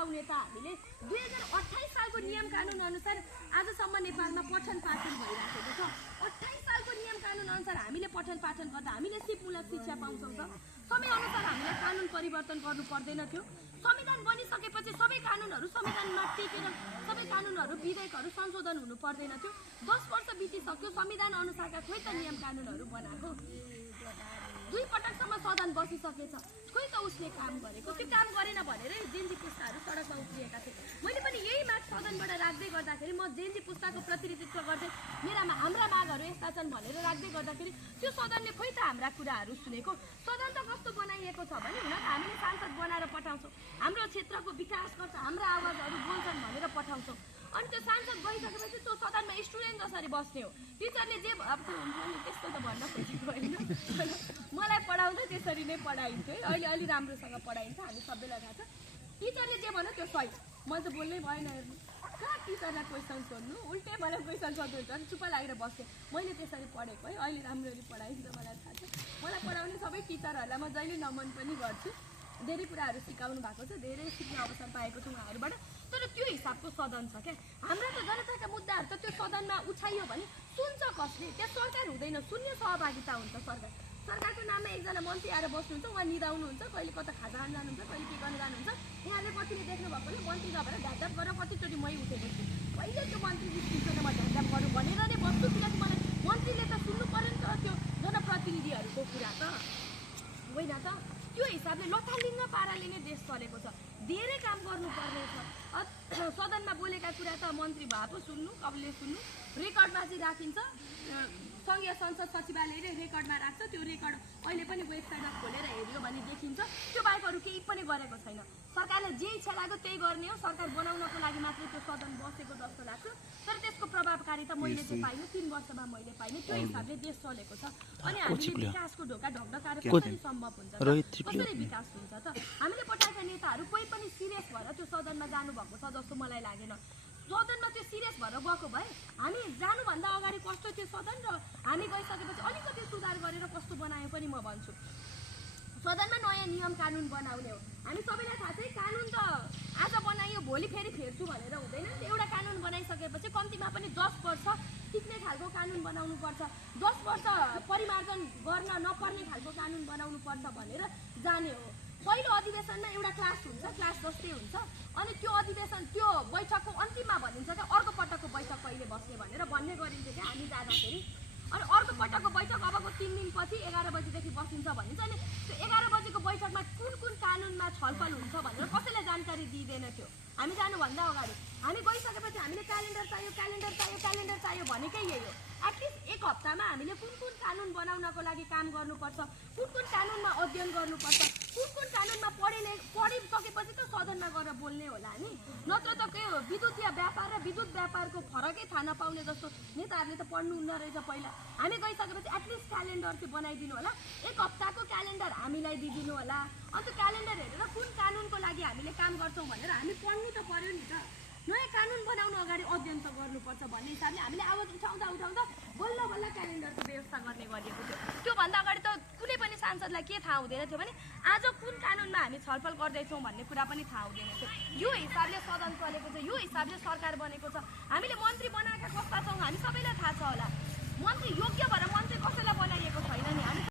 पाउने त हामीले 2028 सालको नियम कानुन अनुसार आजसम्म नेपालमा पठन पाठन भइराखेको छ। 28 सालको नियम कानुन अनुसार हामीले पठन पाठन गर्दा हामीले सिपमूलक शिक्षा पाउँछौँ त। समय अनुसार हामीले कानुन परिवर्तन गर्नु पर्दैन थियो। संविधान बनिसकेपछि सबै कानुनहरू संविधानमा टेकेर सबै कानुनहरू विधेयकहरू संशोधन हुनु पर्दैन थियो। 10 वर्ष बितिसक्यो, संविधान अनुसारका खोइ त नियम कानुनहरू बनाएको। 2 पटकसम्म सदन बसिसकेछ, खोइ त उसले काम गरेको। त्यो काम गरेन भनेर जेनजी पुस्ताहरू सडकमा उक्लिएका थिए। मैले पनि यही माग सदनबाट राख्दै गर्दाखेरि म जेनजी पुस्ताको प्रतिनिधित्व गर्दै हाम्रा मागहरू यस्ता छन् भनेर राख्दै गर्दाखेरि त्यो सदनले खोइ त हाम्रा कुराहरू सुनेको। सदन त कस्तो बनाइएको छ भने हुन त हामीले सांसद बनाएर पठाउँछौँ, हाम्रो क्षेत्रको विकास गर्छ, हाम्रा आवाजहरू बोल्छन् भनेर पठाउँछौँ। अनि त्यो सांसद गइसकेपछि त्यो सदनमा स्टुडेन्ट जसरी बस्ने हो। टिचरले जे अब त्यस्तो त भन्न खोजेको होइन, मलाई पढाउँदा त्यसरी नै पढाइन्थ्यो है। अहिले अलि राम्रोसँग पढाइन्छ, हामी सबैलाई थाहा छ। टिचरले जे भन्यो त्यो सही, मैले त बोल्नै भएन। हेर्नु कहाँ टिचरलाई क्वेसन सोध्नु, उल्टै मलाई क्वेसन सोध्नुहुन्छ भने चुप्प लागेर बस्थेँ। मैले त्यसरी पढेको है, अहिले राम्ररी पढाइन्छ मलाई थाहा छ। मलाई पढाउने सबै टिचरहरूलाई म जहिले नमन पनि गर्छु। धेरै कुराहरू सिकाउनु भएको छ, धेरै सिक्ने अवसर पाएको छु उहाँहरूबाट। तर त्यो हिसाबको सदन छ क्या। हाम्रा त जनताका मुद्दाहरू त त्यो सदनमा उठाइयो भने सुन्छ कसले? त्यहाँ सरकार हुँदैन, शून्य सहभागिता हुन्छ सरकार। सरकारको नाममा एकजना मन्त्री आएर बस्नुहुन्छ, उहाँ निदाउनुहुन्छ, कहिले कता खाजा खान जानुहुन्छ, कहिले के गर्न जानुहुन्छ। यहाँले कतिले देख्नु भएकोले मन्त्री नभएर ढ्याप गरेर कतिचोटि मै उठेको छु। कहिले त्यो मन्त्री निस्किन्छ म ढ्याप गरौँ भनेर नै बस्छु, किनकि मलाई मन्त्रीले त सुन्नु पऱ्यो नि त त्यो जनप्रतिनिधिहरूको कुरा त होइन त। त्यो हिसाबले लथालिङ्ग पाराले नै देश चलेको छ। धेरै काम गर्नुपर्ने छ। सदनमा बोलेका कुरा त मन्त्री भए पो सुन्नु, कबले सुन्नु। रेकर्डमा चाहिँ राखिन्छ, सङ्घीय संसद सचिवालयले रेकर्डमा राख्छ। त्यो रेकर्ड अहिले पनि वेबसाइटमा खोलेर हेऱ्यो भने देखिन्छ। त्यो बाहेक अरू केही पनि गरेको छैन। सरकारलाई जे इच्छा लाग्यो त्यही गर्ने हो। सरकार बनाउनको लागि मात्रै त्यो सदन बसेको जस्तो लाग्छ। तर त्यसको प्रभावकारिता मैले चाहिँ पाइनँ, 3 वर्षमा मैले पाइनँ। त्यो हिसाबले देश चलेको छ। अनि हामीले विकासको ढोका ढकढकाएर कसरी सम्भव हुन्छ, कसरी विकास हुन्छ त? हामीले पठाएका नेताहरू कोही पनि सिरियस भएर त्यो सदनमा जानुभएको छ जस्तो मलाई लागेन। सदनमा त्यो सिरियस भएर गएको भए हामी जानुभन्दा अगाडि कस्तो थियो सदन र हामी गइसकेपछि अलिकति सुधार गरेर कस्तो बनायो पनि म भन्छु। सदनमा नयाँ नियम कानुन बनाउने हो। हामी सबैलाई थाहा छ कानुन त आज बनाइयो भोलि फेरि फेर्छु भनेर हुँदैन। एउटा कानुन बनाइसकेपछि कम्तीमा पनि 10 वर्ष टिक्ने खालको कानुन बनाउनु पर्छ। 10 वर्ष परिमार्जन गर्न नपर्ने खालको कानुन बनाउनु पर्छ भनेर जाने हो। पहिलो अधिवेशनमा एउटा क्लास हुन्छ, क्लास जस्तै हुन्छ। अनि त्यो अधिवेशन त्यो बैठकको अन्तिममा भनिन्छ क्या अर्को पटकको बैठक कहिले बस्ने भनेर भन्ने गरिन्थ्यो क्या हामी जाँदाखेरि। अनि अर्को पटकको बैठक अबको 3 दिनपछि 11 बजीदेखि बसिन्छ भनिन्छ। अनि त्यो 11 बजेको बैठकमा कुन कुन कानुनमा छलफल हुन्छ भनेर कसैलाई जानकारी दिइँदैन थियो। हामी जानुभन्दा अगाडि हामी गइसकेपछि हामीले क्यालेन्डर चाहियो, क्यालेन्डर चाहियो, क्यालेन्डर चाहियो भनेकै यही हो। एटलिस्ट 1 हप्तामा हामीले कुन कुन कानुन बनाउनको लागि काम गर्नुपर्छ, कुन कुन कानुनमा अध्ययन गर्नुपर्छ, कुन कुन कानुनमा पढिसकेपछि त सदनमा गएर बोल्ने होला नि। नत्र त के हो, विद्युतीय व्यापार र विद्युत व्यापारको फरकै थाहा नपाउने जस्तो नेताहरूले त पढ्नु हुन्न रहेछ पहिला। हामी गइसकेपछि एटलिस्ट क्यालेन्डर चाहिँ बनाइदिनु होला, 1 हप्ताको क्यालेन्डर हामीलाई दिइदिनु होला। अन्त क्यालेन्डर हेरेर कुन कानुनको लागि हामीले काम गर्छौँ भनेर हामी पढ्नु त पर्यो नि त। नयाँ कानुन बनाउनु अगाडि अध्ययन त गर्नुपर्छ भन्ने हिसाबले हामीले आवाज उठाउँदा बल्ल बल्ल क्यालेन्डरको व्यवस्था गर्ने गरिएको थियो। त्योभन्दा अगाडि त कुनै पनि सांसदलाई के थाहा हुँदैन थियो भने आज कुन कानुनमा हामी छलफल गर्दैछौँ भन्ने कुरा पनि थाहा हुँदैन थियो। यो हिसाबले सदन चलेको छ, यो हिसाबले सरकार बनेको छ। हामीले मन्त्री बनाएका कस्ता छौँ हामी सबैलाई थाहा छ होला। मन्त्री योग्य भएर मन्त्री कसैलाई बनाइएको छैन नि। हामी